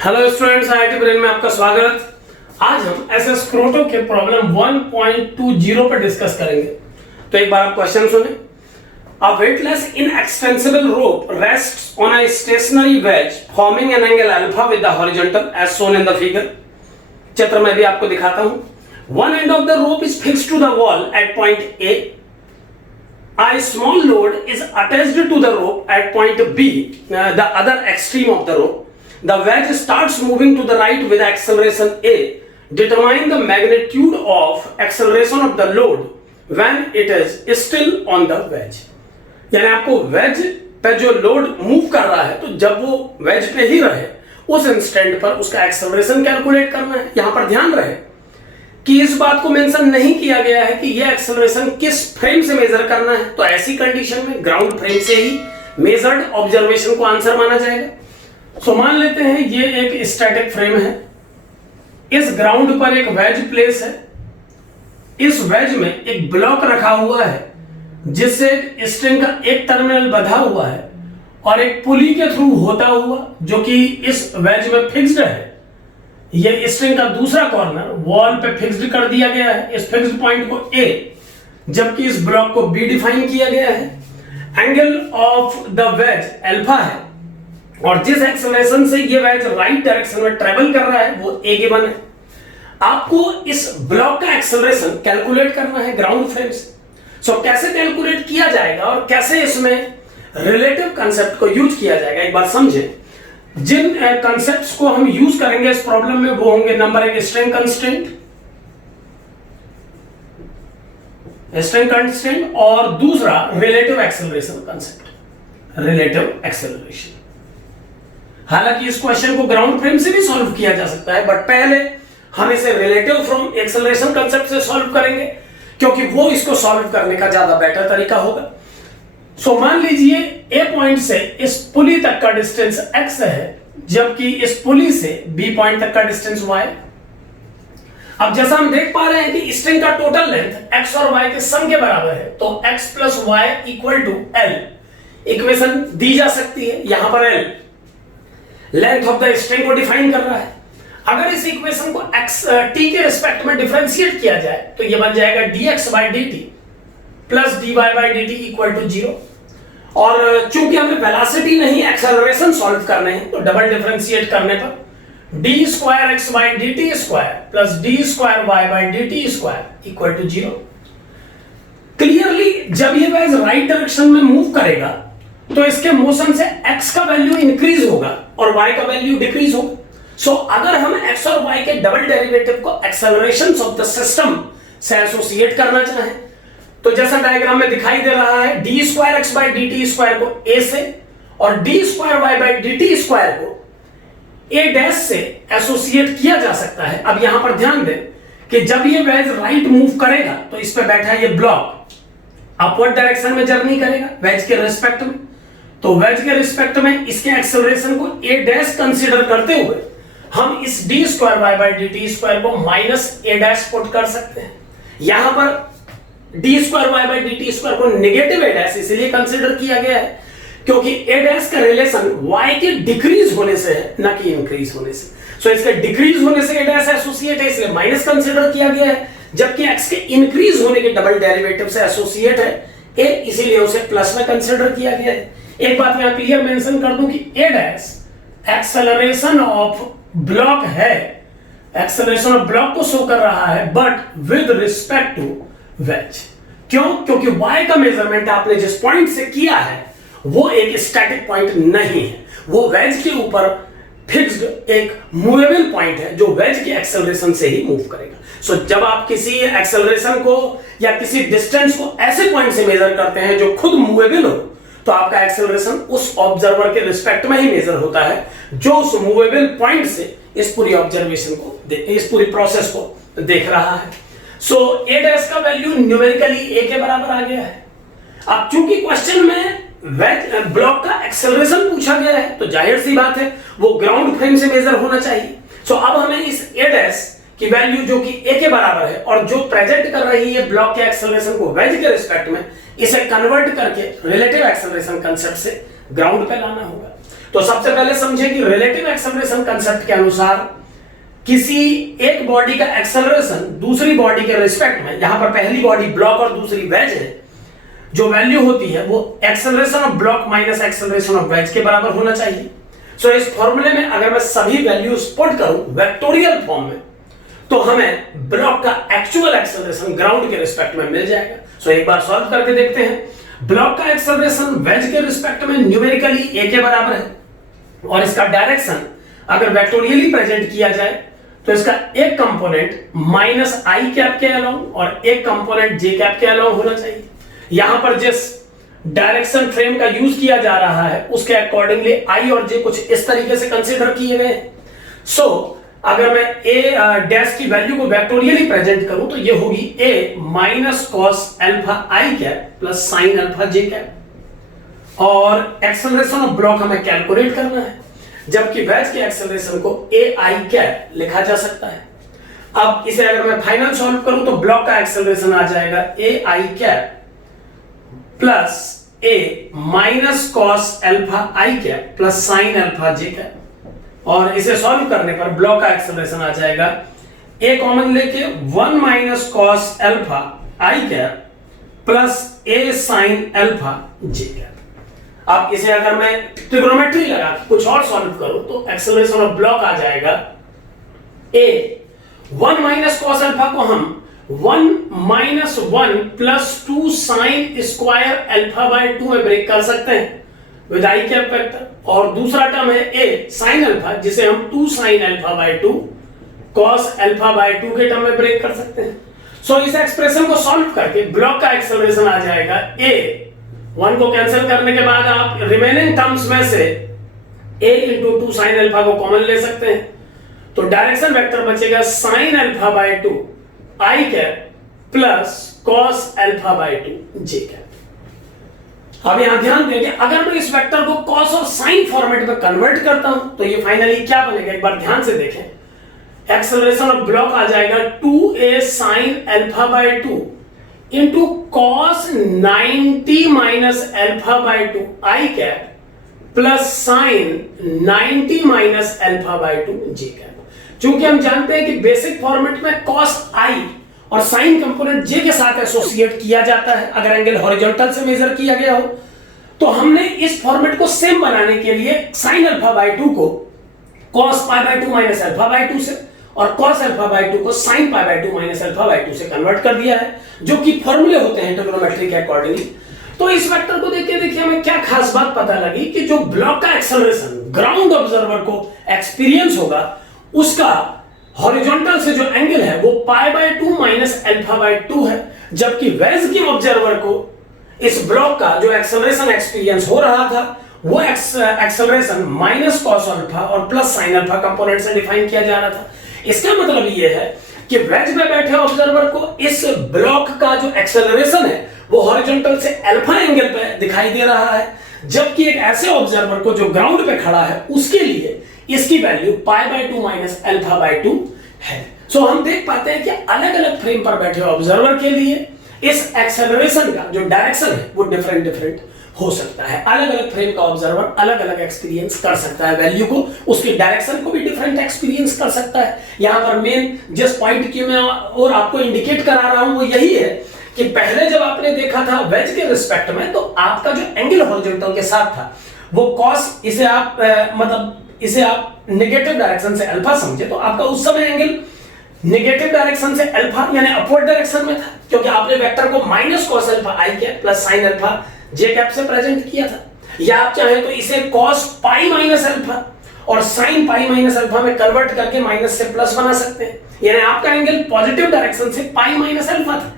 Hello students, IT brain में आपका स्वागत। आज हम S.S.Krotov के प्रॉब्लम 1.20 पर डिस्कस करेंगे। तो एक बार आप क्वेश्चन सुने। A weightless inextensible rope rests on a stationary wedge forming an angle alpha with the horizontal as shown in the figure। चित्र में भी आपको दिखाता हूं। One end of the rope is fixed to the wall at point A. A small load is attached to the rope at point B, the other extreme of the rope. The wedge starts moving to the right with acceleration A. Determine the magnitude of acceleration of the load when it is still on the wedge. यानी आपको veg पे जो load move कर रहा है, तो जब वो वेज पे ही रहे उस इंस्टेंट पर उसका एक्सेलरेशन कैलकुलेट करना है। यहां पर ध्यान रहे कि इस बात को मेंशन नहीं किया गया है कि ये एक्सेलरेशन किस फ्रेम से मेजर करना है। तो ऐसी कंडीशन में ग्राउंड फ्रेम से ही मेजर्ड ऑब्जर्वेशन को आंसर माना जाएगा। सो मान लेते हैं ये एक स्टैटिक फ्रेम है, इस ग्राउंड पर एक वेज प्लेस है, इस वेज में एक ब्लॉक रखा हुआ है जिससे स्ट्रिंग का एक टर्मिनल बंधा हुआ है और एक पुली के थ्रू होता हुआ जो कि इस वेज में फिक्स्ड है। ये स्ट्रिंग का दूसरा कॉर्नर वॉल पे फिक्स्ड कर दिया गया है, इस फिक्स्ड पॉइंट को A, जबकि इस ब्लॉक को B डिफाइन किया गया है। Angle of the ways alpha है और जिस एक्सेलरेशन से ये वेज राइट डायरेक्शन में ट्रेवल कर रहा है वो A गिवन है। आपको इस ब्लॉक का एक्सेलरेशन कैलकुलेट करना है ग्राउंड फ्रेम से। सो कैसे कैलकुलेट किया जाएगा और कैसे इसमें रिलेटिव कंसेप्ट को यूज किया जाएगा, एक बार समझें। जिन कंसेप्ट्स को हम यूज करेंगे इस प्रॉब्लम में वो होंगे, नंबर एक स्ट्रेंथ कंस्टेंट और दूसरा relative acceleration concept, relative acceleration. हालांकि इस क्वेश्चन को ग्राउंड फ्रेम से भी सॉल्व किया जा सकता है, बट पहले हम इसे रिलेटिव फ्रॉम एक्सेलरेशन कांसेप्ट से सॉल्व करेंगे क्योंकि वो इसको सॉल्व करने का ज्यादा बेटर तरीका होगा। सो मान लीजिए ए पॉइंट से इस पुली तक का डिस्टेंस x है, जबकि इस पुली से बी पॉइंट तक का डिस्टेंस y। अब जैसा हम देख पा रहे हैं कि स्ट्रिंग का टोटल लेंथ x और y के सम के बराबर है, तो x plus y equal to L equation दी जा सकती है। यहां पर L length of the string को डिफाइन कर रहा है। अगर इस इक्वेशन को t के रिस्पेक्ट में डिफरेंशिएट किया जाए तो ये बन जाएगा dx by dt plus dy by dt equal to 0। और चूंकि हमें वेलोसिटी नहीं एक्सेलरेशन सॉल्व करने हैं, तो डबल डिफरेंशिएट करने पर d square x by dt square plus d square y by dt square equal to 0। Clearly जब ये वेज राइट डायरेक्शन में मूव करेगा तो इसके मोशन से x का वैल्यू इंक्रीज होगा और y का वैल्यू डिक्रीज होगा। सो अगर हम x और y के डबल डेरिवेटिव को एक्सेलरेशंस ऑफ द सिस्टम से एसोसिएट करना चाहें, तो जैसा डायग्राम में दिखाई दे रहा है, d square x by dt square को a से और d square y by dt square को a डैश से एसोसिएट किया जा सकता है। अब यहां पर ध्यान दें कि जब ये वेज राइट मूव करेगा तो इस पे बैठा ये ब्लॉक अपवर्ड डायरेक्शन में जर्नी करेगा वेज के रिस्पेक्ट में, तो वेज के रिस्पेक्ट में इसके एक्सेलरेशन को a डैश कंसीडर करते हुए हम इस d square y by dt square को माइनस a डैश पुट कर सकते हैं। यहां पर d square y by dt square को नेगेटिव a डैश इसलिए कंसीडर किया गया है क्योंकि a डैश का रिलेशन y के डिक्रीज होने से है, न कि इंक्रीज होने से। सो इसके डिक्रीज होने से a डैश एसोसिएट है, इसलिए माइनस कंसीडर किया गया है, जबकि x के इंक्रीज होने के डबल डेरिवेटिव से एसोसिएट है a, इसीलिए उसे प्लस में कंसीडर किया गया है। एक बात यहां क्लियर मेंशन कर दूं कि a dash acceleration of block है, एक्सेलरेशन ऑफ ब्लॉक को शो कर रहा है but with respect to wedge. क्यों? क्योंकि y का मेजरमेंट आपने जिस पॉइंट से किया है वो एक स्टैटिक पॉइंट नहीं है, वो वेज के ऊपर फिक्स्ड एक मूवेबल पॉइंट है जो वेज के एक्सेलरेशन से ही मूव करेगा। सो जब आप किसी एक्सेलरेशन को या किसी डिस्टेंस को ऐसे पॉइंट से मेजर करते हैं जो खुद मूवेबल हो, तो आपका एक्सेलरेशन उस ऑब्जर्वर के रिस्पेक्ट में ही मेजर होता है जो उस मूवेबल पॉइंट से इस पूरी ऑब्जर्वेशन को, इस पूरी प्रोसेस को देख रहा है। सो a डैश का वैल्यू न्यूमेरिकली a के बराबर आ गया है। अब चूंकि क्वेश्चन में वेज ब्लॉक का एक्सेलरेशन पूछा गया है तो जाहिर सी बात है वो ग्राउंड फ्रेम से मेजर होना चाहिए। सो अब हमें इस a डैश की वैल्यू जो कि a के बराबर है और जो प्रेजेंट कर रही है ब्लॉक के एक्सेलरेशन को वेज के रिस्पेक्ट में, इसे कन्वर्ट करके रिलेटिव एक्सेलरेशन कांसेप्ट से ग्राउंड पे लाना होगा। तो सबसे पहले समझे कि रिलेटिव एक्सेलरेशन कंसेप्ट के अनुसार किसी एक बॉडी का एक्सेलरेशन दूसरी बॉडी के रिस्पेक्ट में, यहां पर पहली बॉडी ब्लॉक और दूसरी वेज है, जो वैल्यू होती है वो acceleration of block minus acceleration of ways के बराबर होना चाहिए। सो इस फॉर्मूले में अगर मैं सभी वैल्यूज पुट करूं वेक्टोरियल फॉर्म में, तो हमें ब्लॉक का एक्चुअल एक्सेलरेशन ग्राउंड के रिस्पेक्ट में मिल जाएगा। सो एक बार सॉल्व करके देखते हैं। ब्लॉक का एक्सेलरेशन वेज के रिस्पेक्ट में न्यूमेरिकली a के बराबर है, और इसका डायरेक्शन अगर वेक्टोरियली प्रेजेंट किया जाए तो इसका एक कंपोनेंट माइनस आई कैप के अलोंग और एक कंपोनेंट जे कैप के अलोंग होना चाहिए। यहां पर जिस डायरेक्शन फ्रेम का यूज किया जा रहा है उसके अकॉर्डिंगली आई और जे कुछ इस तरीके से कंसीडर किए गए हैं। सो अगर मैं a डैश की वैल्यू को वेक्टोरियली प्रेजेंट करूं तो ये होगी a minus cos alpha i cap plus sine alpha j cap, और एक्सेलरेशन ऑफ ब्लॉक हमें कैलकुलेट करना है, जबकि वेज के एक्सेलरेशन को a आई कैप लिखा जा सकता है। अब इसे अगर मैं फाइनल सॉल्व करूं तो ब्लॉक का एक्सेलरेशन आ जाएगा a I cap plus a minus cos alpha i cap plus sine alpha j cap, और इसे सॉल्व करने पर ब्लॉक का एक्सेलरेशन आ जाएगा a कॉमन लेके 1 minus cos alpha i cap plus a sign alpha j cap. अब इसे अगर मैं ट्रिग्नोमेट्री लगा कुछ और सॉल्व करूं तो एक्सेलरेशन ऑफ ब्लॉक आ जाएगा a 1 माइनस कॉस अल्फा को हम 1 minus 1 plus 2 sine square alpha by 2 में ब्रेक कर सकते हैं विद आई कैप फैक्टर, और दूसरा टर्म है a साइन अल्फा जिसे हम 2 sine alpha by 2 cos alpha by 2 के टर्म में ब्रेक कर सकते हैं। सो इस एक्सप्रेशन को सॉल्व करके ब्लॉक का एक्सेलरेशन आ जाएगा a, 1 को कैंसिल करने के बाद आप रिमेनिंग टर्म्स में से a इंटू 2 साइन अल्फा को कॉमन ले सकते हैं, तो डायरेक्शन वेक्टर बचेगा sine alpha by 2 I cap plus cos alpha by 2 J cap. अब यहां ध्यान देंगे अगर मैं इस वेक्टर को कॉस और साइन फॉर्मेट में कन्वर्ट करता हूं तो ये फाइनली क्या बनेगा, एक बार ध्यान से देखें। एक्सेलरेशन ऑफ ब्लॉक आ जाएगा 2a sine alpha by 2 into cos 90 minus alpha by 2 I cap plus sign 90 minus alpha by 2 J cap. चूंकि हम जानते हैं कि बेसिक फॉर्मेट में कॉस आई और साइन कंपोनेंट जे के साथ एसोसिएट किया जाता है अगर एंगल हॉरिजॉन्टल से मेजर किया गया हो, तो हमने इस फॉर्मेट को सेम बनाने के लिए साइन अल्फा बाय 2 को cos pi by 2 minus alpha by 2 से और कॉस अल्फा बाय 2 को sine pi by 2 minus alpha by 2 से कन्वर्ट कर दिया है, जो कि फॉर्मूले होते हैं ट्रिग्नोमेट्री के अकॉर्डिंगली। तो इस वेक्टर को देखिए हमें क्या खास बात पता लगी कि जो ब्लॉक का एक्सेलरेशन ग्राउंड ऑब्जर्वर को एक्सपीरियंस होगा उसका हॉरिजॉन्टल से जो एंगल है वो pi by 2 minus alpha by 2 है, जबकि वेज के ऑब्जर्वर को इस ब्लॉक का जो एक्सेलरेशन एक्सपीरियंस हो रहा था वो एक्सेलरेशन माइनस कॉस अल्फा और प्लस साइन अल्फा कंपोनेंट से डिफाइन किया जा रहा था। इसका मतलब ये है कि वेज में बैठे ऑब्जर्वर को इस ब्लॉक का जो एक्सेलरेशन है वो हॉरिजॉन्टल से अल्फा एंगल पे दिखाई दे रहा है, जबकि एक ऐसे ऑब्जर्वर को जो ग्राउंड पे खड़ा है उसके लिए इसकी value pi by 2 minus alpha by 2 है। सो हम देख पाते हैं कि अलग अलग फ्रेम पर बैठे ऑब्जर्वर के लिए इस एक्सेलरेशन का जो डायरेक्शन है वो डिफरेंट हो सकता है। अलग अलग फ्रेम का ऑब्जर्वर अलग अलग एक्सपीरियंस कर सकता है वैल्यू को, उसकी डायरेक्शन को भी डिफरेंट एक्सपीरियंस कर सकता है। यहां पर मेन जिस पॉइंट की मैं और आपको इंडिकेट करा रहा हूं वो यही है कि पहले जब आपने देखा था वेज के रिस्पेक्ट में तो आपका जो एंगल हॉरिजॉन्टल के साथ था वो कॉस, इसे आप नेगेटिव डायरेक्शन से अल्फा समझे तो आपका उस समय एंगल नेगेटिव डायरेक्शन से अल्फा यानी अपवर्ड डायरेक्शन में था, क्योंकि आपने वेक्टर को minus cos alpha i cap plus sine alpha j cap से प्रेजेंट किया था, या आप चाहें तो इसे कॉस पाई माइनस अल्फा और साइन पाई माइनस अल्फा में कन्वर्ट करके माइनस से प्लस बना सकते हैं, यानी आपका एंगल पॉजिटिव डायरेक्शन से पाई माइनस अल्फा था।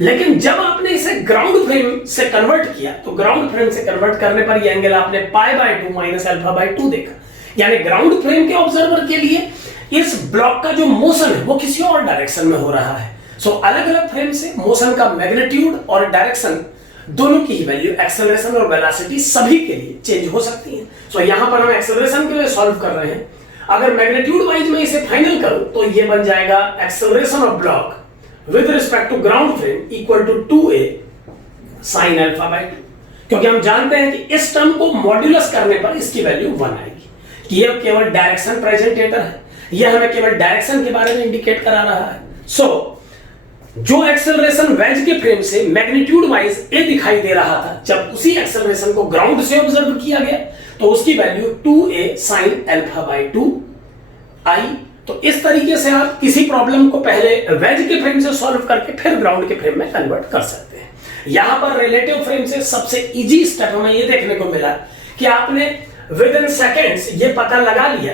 लेकिन जब आपने इसे ग्राउंड फ्रेम से कन्वर्ट किया तो ग्राउंड फ्रेम से कन्वर्ट करने पर यह एंगल आपने pi by 2 minus alpha by 2 देखा, यानी ग्राउंड फ्रेम के ऑब्जर्वर के लिए इस ब्लॉक का जो मोशन है वो किसी और डायरेक्शन में हो रहा है। सो अलग अलग फ्रेम से मोशन का मैग्नीट्यूड और डायरेक्शन दोनों की ही वैल्यू एक्सेलरेशन और वेलोसिटी सभी के लिए चेंज हो सकती है। सो यहां पर हम एक्सेलरेशन के लिए सॉल्व कर रहे हैं। अगर मैग्नीट्यूड वाइज में इसे फाइनल करूं तो ये बन जाएगा acceleration of block with respect to ground frame equal to 2a sin alpha by 2, क्योंकि हम जानते हैं कि इस टर्म को मॉड्यूलस करने पर इसकी वैल्यू 1 आएगी कि यह केवल डायरेक्शन प्रेजेंटेटर है, यह हमें केवल डायरेक्शन के बारे में इंडिकेट करा रहा है। सो जो एक्सेलरेशन वेज के फ्रेम से मैग्नीट्यूड वाइज ए दिखाई दे रहा था, जब उसी एक्सेलरेशन को ग्राउंड से ऑब्जर्व किया गया तो उसकी value 2a sin alpha by 2 आई। तो इस तरीके से आप किसी प्रॉब्लम को पहले वेज के फ्रेम से सॉल्व करके फिर ग्राउंड के फ्रेम में कन्वर्ट कर सकते हैं। यहां पर रिलेटिव फ्रेम से सबसे इजी स्टेप हमें यह देखने को मिला कि आपने विद इन सेकेंड्स ये पता लगा लिया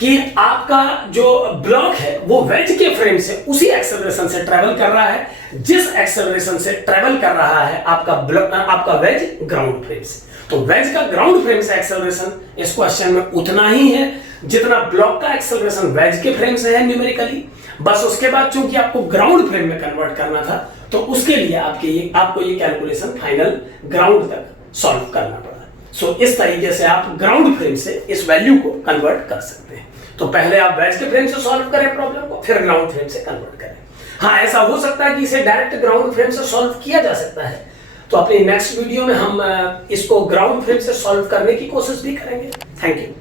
कि आपका जो ब्लॉक है वो वेज के फ्रेम से उसी एक्सेलरेशन से ट्रेवल कर रहा है जिस एक्सेलरेशन से ट्रेवल कर रहा है आपका वेज ग्राउंड फ्रेम से। तो वेज का ग्राउंड फ्रेम से एक्सेलरेशन इस क्वेश्चन में उतना ही है जितना ब्लॉक का एक्सेलरेशन वेज के फ्रेम से है न्यूमेरिकली। बस उसके बाद चूंकि आपको ग्राउंड फ्रेम में कन्वर्ट करना था तो उसके लिए आपको ये कैलकुलेशन फाइनल ग्राउंड तक सॉल्व करना पड़ा। सो इस तरीके से आप ग्राउंड फ्रेम से इस वैल्यू को कन्वर्ट कर सकते हैं। तो पहले आप वेज के फ्रेम से सॉल्व करें प्रॉब्लम को, फिर ग्राउंड फ्रेम से कन्वर्ट करें। हाँ, ऐसा हो सकता है कि इसे डायरेक्ट ग्राउंड फ्रेम से सॉल्व किया जा सकता है, तो अपनी नेक्स्ट वीडियो में हम इसको ग्राउंड फ्रेम से सॉल्व करने की कोशिश भी करेंगे। Thank you.